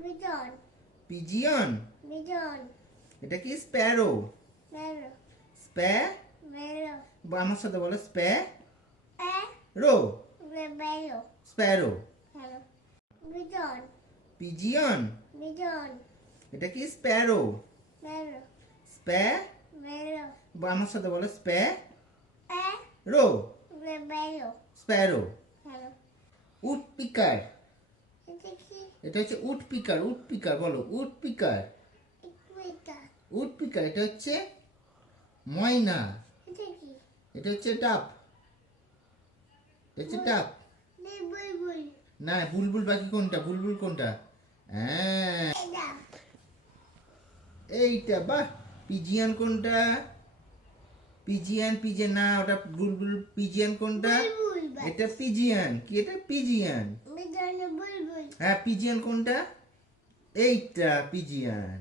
বিজন pigeon pigeon এটা কি? Sparrow মেরো স্প্যা মেরো আমার সাথে বলো স্প্যা রো মেরো স্প্যারো বিজন পিজিয়ন বিজন এটা কি? স্প্যারো মেরো স্প্যা মেরো আমার সাথে বলো স্প্যা রো মেরো স্প্যারো উট পিকার এটা হচ্ছে উট পিকার উট পিকার বলো উট পিকার উট পিকার এটা হচ্ছে ময়না। এটা হচ্ছে ডাব। এটা হচ্ছে ডাব। না বুলবুল পাখি কোনটা? বুলবুল কোনটা? হ্যাঁ। এইটা বাহ! পিজিয়ান কোনটা? পিজিয়ান পিজিয়ান না ওটা বুলবুল পিজিয়ান কোনটা? এটা পিজিয়ান কি এটা? পিজিয়ান হ্যাঁ পিজিয়ান কোনটা? এইটা পিজিয়ান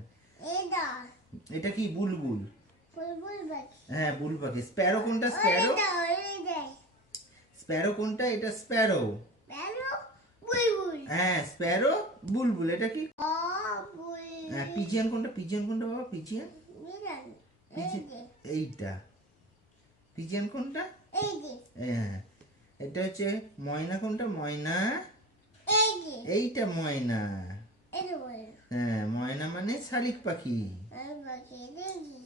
এটা এটা কি বুলবুল? হ্যাঁ বুল পাখি। স্প্যারো কোনটা স্প্যারো? স্প্যারো কোনটা? এটা স্প্যারো। হ্যাঁ স্প্যারো বুলবুল। এটা কি? হ্যাঁ পিজিয়ান কোনটা পিজিয়ান কোনটা বাবা? পিজিয়ান এইটা। পিজিয়ান কোনটা? এই যে। হ্যাঁ। এটা হচ্ছে ময়না কোনটা? ময়না এইটা ময়না। হ্যাঁ ময়না মানে শালিক পাখি।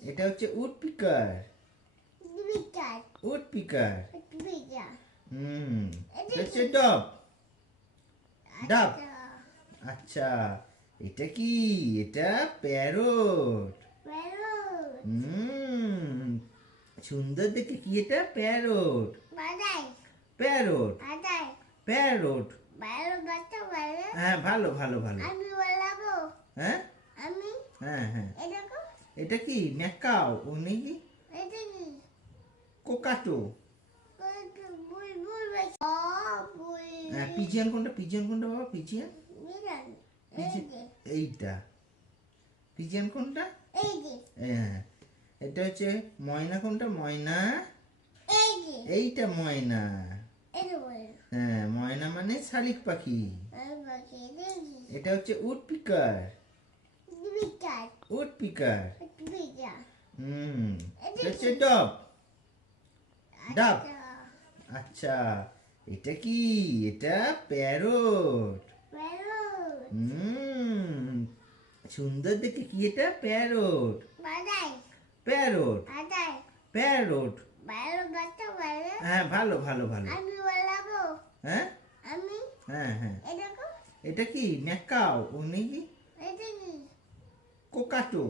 এটা হচ্ছে উট পিকার। উট পিকার? হুম এটা হচ্ছে ডব। ডাব। আচ্ছা। এটা কি? এটা প্যারট। হুম সুন্দর দেখে কি এটা? প্যারট। প্যারট। প্যারট। বলে। হ্যাঁ ভালো ভালো ভালো। আমি বলাবো? হ্যাঁ? আমি? হ্যাঁ হ্যাঁ। এটা কি ম্যাকাও ও নাকি? এটা কি? কোকাটো। হ্যাঁ পিজিয়ান কোনটা? পিজিয়ান কোনটা বাবা? পিজিয়ান? এইটা। পিজিয়ান কোনটা? এই হ্যাঁ এটা হচ্ছে ময়না কোনটা? ময়না? এই এইটা ময়না। হ্যাঁ ময়না মানে শালিক পাখি। এটা হচ্ছে উট পিকার। উট পিকার। হুম হচ্ছে ডব। ডাব? আচ্ছা এটা কি? এটা প্যারট। হুম সুন্দর দেখে কি এটা? প্যারট। প্যারট। প্যারট। হ্যাঁ ভালো ভালো ভালো। হ্যাঁ? আমি? হ্যাঁ হ্যাঁ। এটা কি? ম্যাকাও ও নাকি এটা কি? কোকাটো।